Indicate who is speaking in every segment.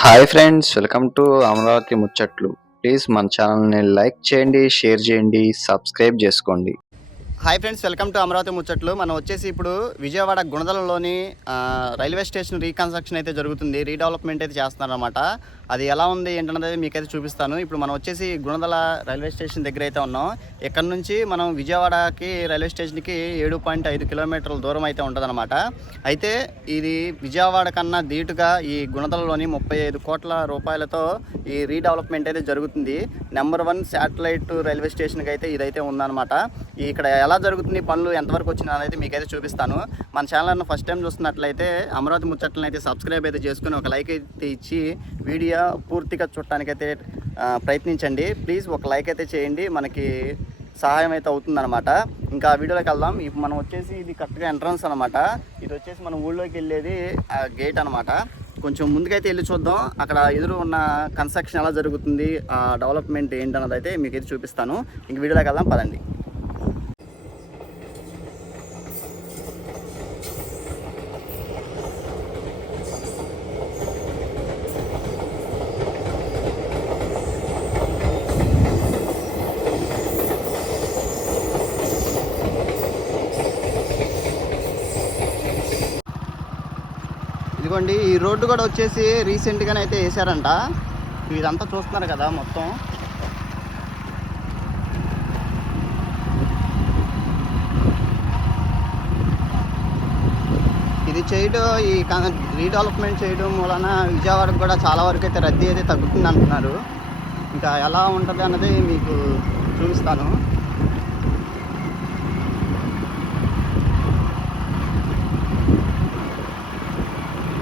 Speaker 1: Hi friends welcome to Amaravati ముచ్చట్లు. Please మన ఛానల్ని లైక్ చేయండి షేర్ చేయండి సబ్స్క్రైబ్ చేసుకోండి.
Speaker 2: Hi friends welcome to Amaravati ముచ్చట్లు. మనం వచ్చేసి ఇప్పుడు విజయవాడ గుణదలలోని రైల్వే స్టేషన్ రీకన్స్ట్రక్షన్ అయితే జరుగుతుంది. రీడెవలప్మెంట్ అయితే చేస్తున్నారనమాట అది ఎలా ఉంది ఏంటన్నది మీకైతే చూపిస్తాను. ఇప్పుడు మనం వచ్చేసి గుణదల రైల్వే స్టేషన్ దగ్గర అయితే ఉన్నాం. ఇక్కడ నుంచి మనం విజయవాడకి రైల్వే స్టేషన్కి ఏడు పాయింట్ ఐదు కిలోమీటర్ల దూరం అయితే ఉంటుందన్నమాట. అయితే ఇది విజయవాడ కన్నా ధీటుగా ఈ గుణదలలోని ముప్పై ఐదు కోట్ల రూపాయలతో ఈ రీడెవలప్మెంట్ అయితే జరుగుతుంది. నెంబర్ వన్ శాటిలైట్ రైల్వే స్టేషన్కి అయితే ఇదైతే ఉందన్నమాట. ఇక్కడ ఎలా జరుగుతుంది పనులు ఎంతవరకు వచ్చినా అనేది మీకైతే చూపిస్తాను. మన ఛానల్ ఫస్ట్ టైం చూస్తున్నట్లయితే అమరావతి ముచ్చట్లను అయితే సబ్స్క్రైబ్ అయితే చేసుకుని ఒక లైక్ అయితే ఇచ్చి వీడియో పూర్తిగా చూడటానికైతే ప్రయత్నించండి. ప్లీజ్ ఒక లైక్ అయితే చేయండి. మనకి సహాయం అయితే అవుతుందన్నమాట. ఇంకా వీడియోలోకి వెళ్దాం. ఇప్పుడు మనం వచ్చేసి ఇది కరెక్ట్గా ఎంట్రన్స్ అనమాట ఇది వచ్చేసి మనం ఊళ్ళోకి వెళ్ళేది ఆ గేట్ అనమాట కొంచెం ముందుకైతే వెళ్ళి చూద్దాం. అక్కడ ఎదురు ఉన్న కన్స్ట్రక్షన్ ఎలా జరుగుతుంది ఆ డెవలప్మెంట్ ఏంటన్నది అయితే మీకు అయితే చూపిస్తాను. ఇంక వీడియోలోకి వెళ్దాం. పదండి. ఇదిగోండి ఈ రోడ్డు కూడా వచ్చేసి రీసెంట్గానే అయితే వేసారంట ఇదంతా చూస్తున్నారు కదా మొత్తం. ఇది చేయడం ఈ రీడెవలప్మెంట్ చేయడం వలన విజయవాడకు కూడా చాలా వరకు అయితే రద్దీ అయితే తగ్గుతుంది అంటున్నారు. ఇంకా ఎలా ఉంటుంది అన్నది మీకు చూపిస్తాను.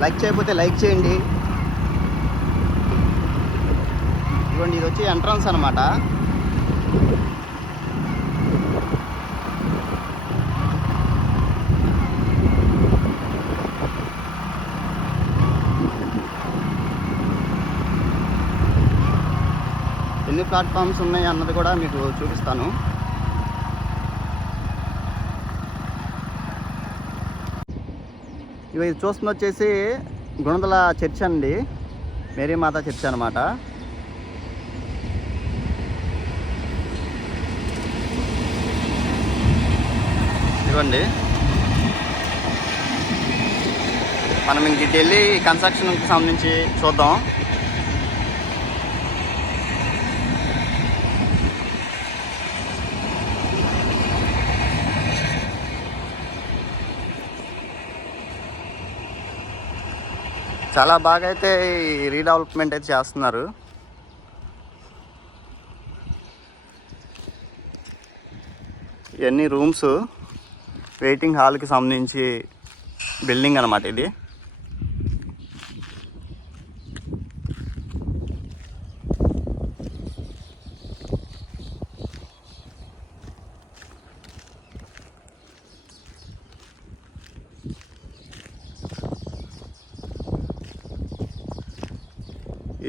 Speaker 2: లైక్ చేయకపోతే లైక్ చేయండి. ఇదిగోండి ఇది వచ్చి ఎంట్రన్స్ అనమాట ఎన్ని ప్లాట్ఫామ్స్ ఉన్నాయి అన్నది కూడా మీకు చూపిస్తాను. ఇవి చూస్తున్న వచ్చేసి గుణదల చర్చ్ అండి. మేరీ మాత చర్చ్ అనమాట ఇవ్వండి మనం ఇంక ఇటు వెళ్ళి కన్స్ట్రక్షన్కి సంబంధించి చూద్దాం. చాలా బాగా అయితే ఈ రీడెవలప్మెంట్ అయితే చేస్తున్నారు. ఇవన్నీ రూమ్స్ వెయిటింగ్ హాల్కి సంబంధించి బిల్డింగ్ అనమాట ఇది.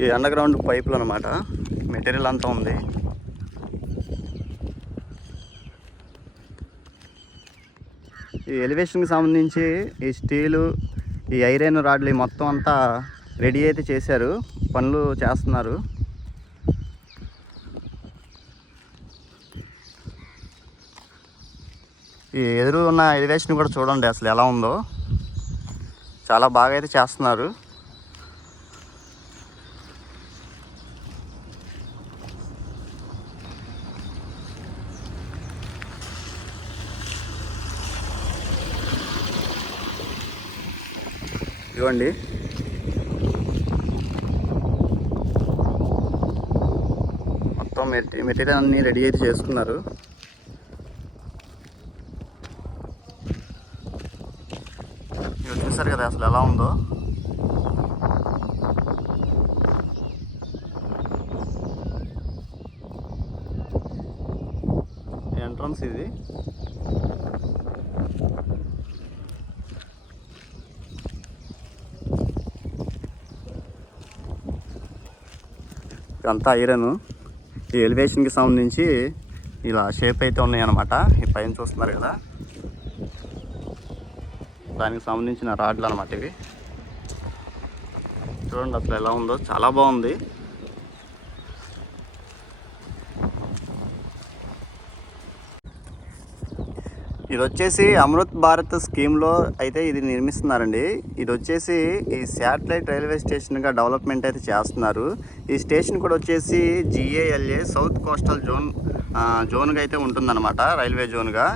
Speaker 2: ఈ అండర్గ్రౌండ్ పైపులు అనమాట మెటీరియల్ అంతా ఉంది. ఈ ఎలివేషన్కి సంబంధించి ఈ స్టీలు ఈ ఐరన్ రాడ్లు ఈ మొత్తం అంతా రెడీ అయితే చేశారు. పనులు చేస్తున్నారు. ఈ ఎదురు ఉన్న ఎలివేషన్ కూడా చూడండి అసలు ఎలా ఉందో. చాలా బాగా అయితే చేస్తున్నారు. ఇవ్వండి. మొత్తం మెటీ మెటీరియల్ అన్నీ రెడీ అయితే చేసుకున్నారు. ఇవి చూసారు కదా అసలు ఎలా ఉందో? ఎంట్రన్స్ ఇది. ఇదంతా ఐరన్. ఈ ఎలివేషన్కి సంబంధించి ఇలా షేప్ అయితే ఉన్నాయన్నమాట. ఈ పైన చూస్తున్నారు కదా. దానికి సంబంధించిన రాడ్లు అనమాట ఇవి. చూడండి అసలు ఎలా ఉందో. చాలా బాగుంది. ఇది వచ్చేసి అమృత్ భారత్ స్కీమ్లో అయితే ఇది నిర్మిస్తున్నారండి. ఇది వచ్చేసి ఈ శాటిలైట్ రైల్వే స్టేషన్గా డెవలప్మెంట్ అయితే చేస్తున్నారు. ఈ స్టేషన్ కూడా వచ్చేసి జిఏఎల్ఏ సౌత్ కోస్టల్ జోన్ జోన్గా అయితే ఉంటుందన్నమాట రైల్వే జోన్గా.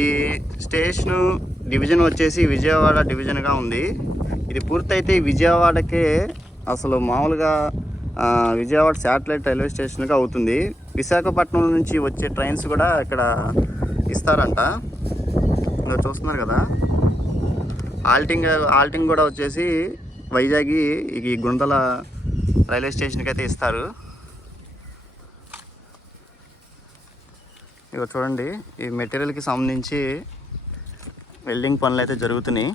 Speaker 2: ఈ స్టేషను డివిజన్ వచ్చేసి విజయవాడ డివిజన్గా ఉంది. ఇది పూర్తయితే విజయవాడకే అసలు మామూలుగా విజయవాడ శాటిలైట్ రైల్వే స్టేషన్గా అవుతుంది. విశాఖపట్నం నుంచి వచ్చే ట్రైన్స్ కూడా ఇక్కడ ఇస్తారంట. ఇంకా చూస్తున్నారు కదా. ఆల్టింగ్ ఆల్టింగ్ కూడా వచ్చేసి వైజాగ్ ఈ గుండల రైల్వే స్టేషన్కి అయితే ఇస్తారు. ఇక చూడండి ఈ మెటీరియల్కి సంబంధించి వెల్డింగ్ పనులు అయితే జరుగుతున్నాయి.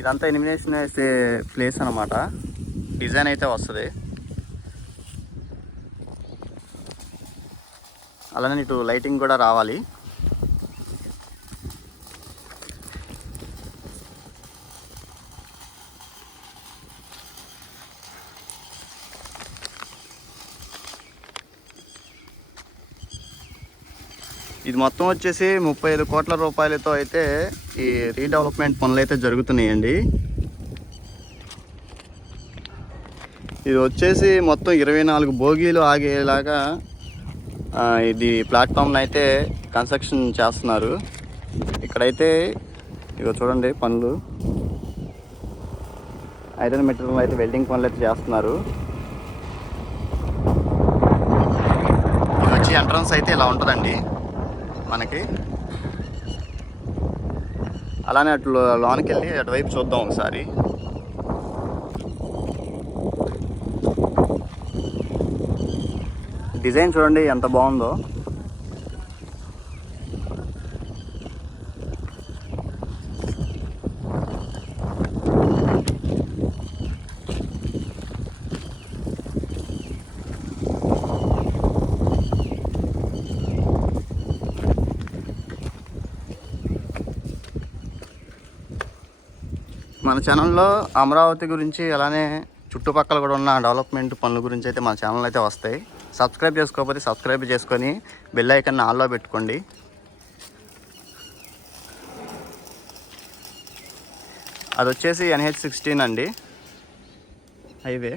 Speaker 2: ఇదంతా ఎలిమినేషన్ వేసే ప్లేస్ అనమాట డిజైన్ అయితే వస్తుంది. అలానే ఇటు లైటింగ్ కూడా రావాలి. ఇది మొత్తం వచ్చేసి ముప్పై ఐదు కోట్ల రూపాయలతో అయితే ఈ రీడెవలప్మెంట్ పనులు అయితే జరుగుతున్నాయండి. ఇది వచ్చేసి మొత్తం ఇరవై నాలుగు బోగీలు ఆగేలాగా ఇది ప్లాట్ఫామ్ని అయితే కన్స్ట్రక్షన్ చేస్తున్నారు. ఇక్కడైతే ఇగో చూడండి పనులు. ఐరన్ మెటీరియల్ అయితే వెల్డింగ్ పనులు అయితే చేస్తున్నారు. వచ్చి ఎంట్రన్స్ అయితే ఇలా ఉంటుందండి మనకి. అలానే అటు లోనికి వెళ్ళి అటువైపు చూద్దాం ఒకసారి. డిజైన్ చూడండి ఎంత బాగుందో. మన ఛానల్లో అమరావతి గురించి అలానే చుట్టుపక్కల కూడా ఉన్న డెవలప్మెంట్ పనుల గురించి అయితే మన ఛానల్ అయితే వస్తాయి. సబ్స్క్రైబ్ చేసుకోకపోతే సబ్స్క్రైబ్ చేసుకొని బెల్ ఐకన్ ఆల్లో పెట్టుకోండి. అది వచ్చేసి ఎన్హెచ్ సిక్స్టీన్ అండి. హైవే.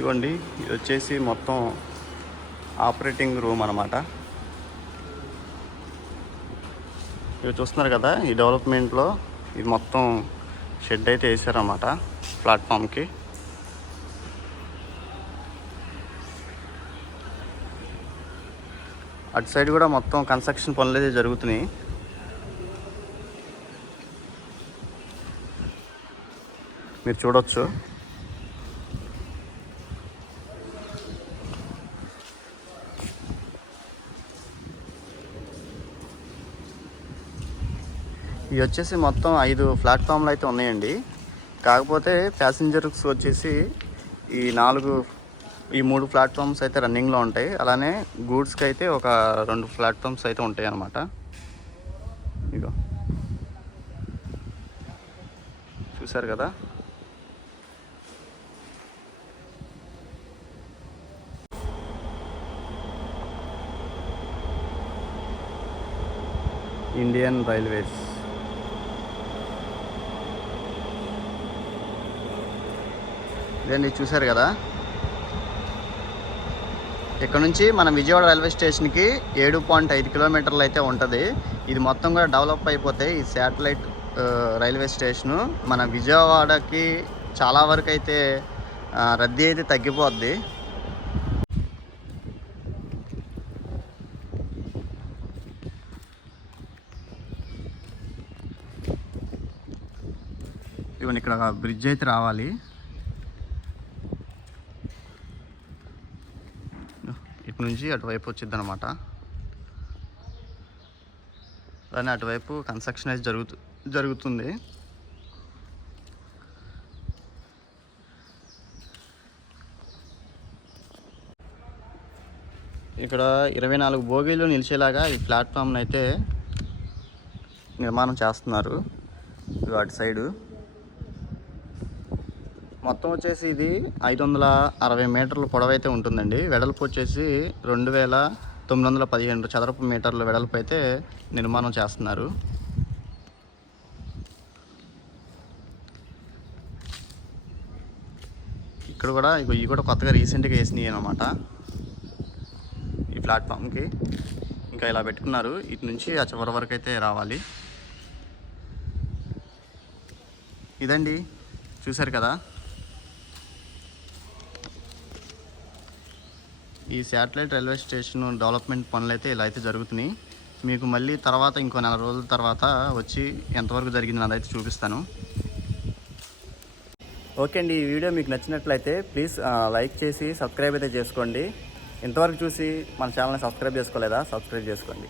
Speaker 2: ఇదిగోండి ఇది వచ్చేసి మొత్తం ఆపరేటింగ్ రూమ్ అనమాట ఇవి చూస్తున్నారు కదా ఈ డెవలప్మెంట్లో ఇది మొత్తం షెడ్ అయితే వేసారన్నమాట ప్లాట్ఫామ్కి. అటు సైడ్ కూడా మొత్తం కన్స్ట్రక్షన్ పనులు అయితే జరుగుతున్నాయి. మీరు చూడొచ్చు. ఇవి వచ్చేసి మొత్తం ఐదు ప్లాట్ఫామ్లు అయితే ఉన్నాయండి. కాకపోతే ప్యాసింజర్స్ వచ్చేసి ఈ నాలుగు ఈ మూడు ప్లాట్ఫామ్స్ అయితే రన్నింగ్లో ఉంటాయి. అలానే గూడ్స్కి అయితే ఒక రెండు ప్లాట్ఫామ్స్ అయితే ఉంటాయి అన్నమాట ఇగో. చూసారు కదా? Indian railways. ఇదండి చూశారు కదా? ఇక్కడ నుంచి మన విజయవాడ రైల్వే స్టేషన్కి ఏడు పాయింట్ ఐదు కిలోమీటర్లు అయితే ఉంటుంది. ఇది మొత్తం కూడా డెవలప్ అయిపోతే ఈ శాటిలైట్ రైల్వే స్టేషను మన విజయవాడకి చాలా వరకు అయితే రద్దీ అయితే తగ్గిపోద్ది. ఇవన్నీ ఇక్కడ ఒక బ్రిడ్జ్ అయితే రావాలి. వైపు నుంచి అటువైపు వచ్చింది అనమాట కానీ అటువైపు కన్స్ట్రక్షన్ అయితే జరుగుతు జరుగుతుంది. ఇక్కడ ఇరవై నాలుగు బోగీలు నిలిచేలాగా ఈ ప్లాట్ఫామ్ను అయితే నిర్మాణం చేస్తున్నారు. అటు సైడు. మొత్తం వచ్చేసి ఇది ఐదు వందల అరవై మీటర్ల పొడవైతే ఉంటుందండి. వెడల్పు వచ్చేసి రెండు వేల తొమ్మిది వందల పదిహేను చదరపు మీటర్ల వెడల్పు అయితే నిర్మాణం చేస్తున్నారు. ఇక్కడ కూడా ఇగో ఇవి కూడా కొత్తగా రీసెంట్గా వేసినాయి అనమాట ఈ ప్లాట్ఫామ్కి ఇంకా ఇలా పెట్టుకున్నారు. ఇటు నుంచి ఆ చివరి వరకు అయితే రావాలి. ఇదండి. చూశారు కదా? ఈ శాటిలైట్ రైల్వే స్టేషన్ డెవలప్మెంట్ పనులు అయితే ఇలా అయితే జరుగుతున్నాయి. మీకు మళ్ళీ తర్వాత ఇంకో నెల రోజుల తర్వాత వచ్చి ఎంతవరకు జరిగింది అదైతే చూపిస్తాను. ఓకే అండి ఈ వీడియో మీకు నచ్చినట్లయితే ప్లీజ్ లైక్ చేసి సబ్స్క్రైబ్ అయితే చేసుకోండి. ఇంతవరకు చూసి మన ఛానల్ని సబ్స్క్రైబ్ చేసుకోలేదా? సబ్స్క్రైబ్ చేసుకోండి.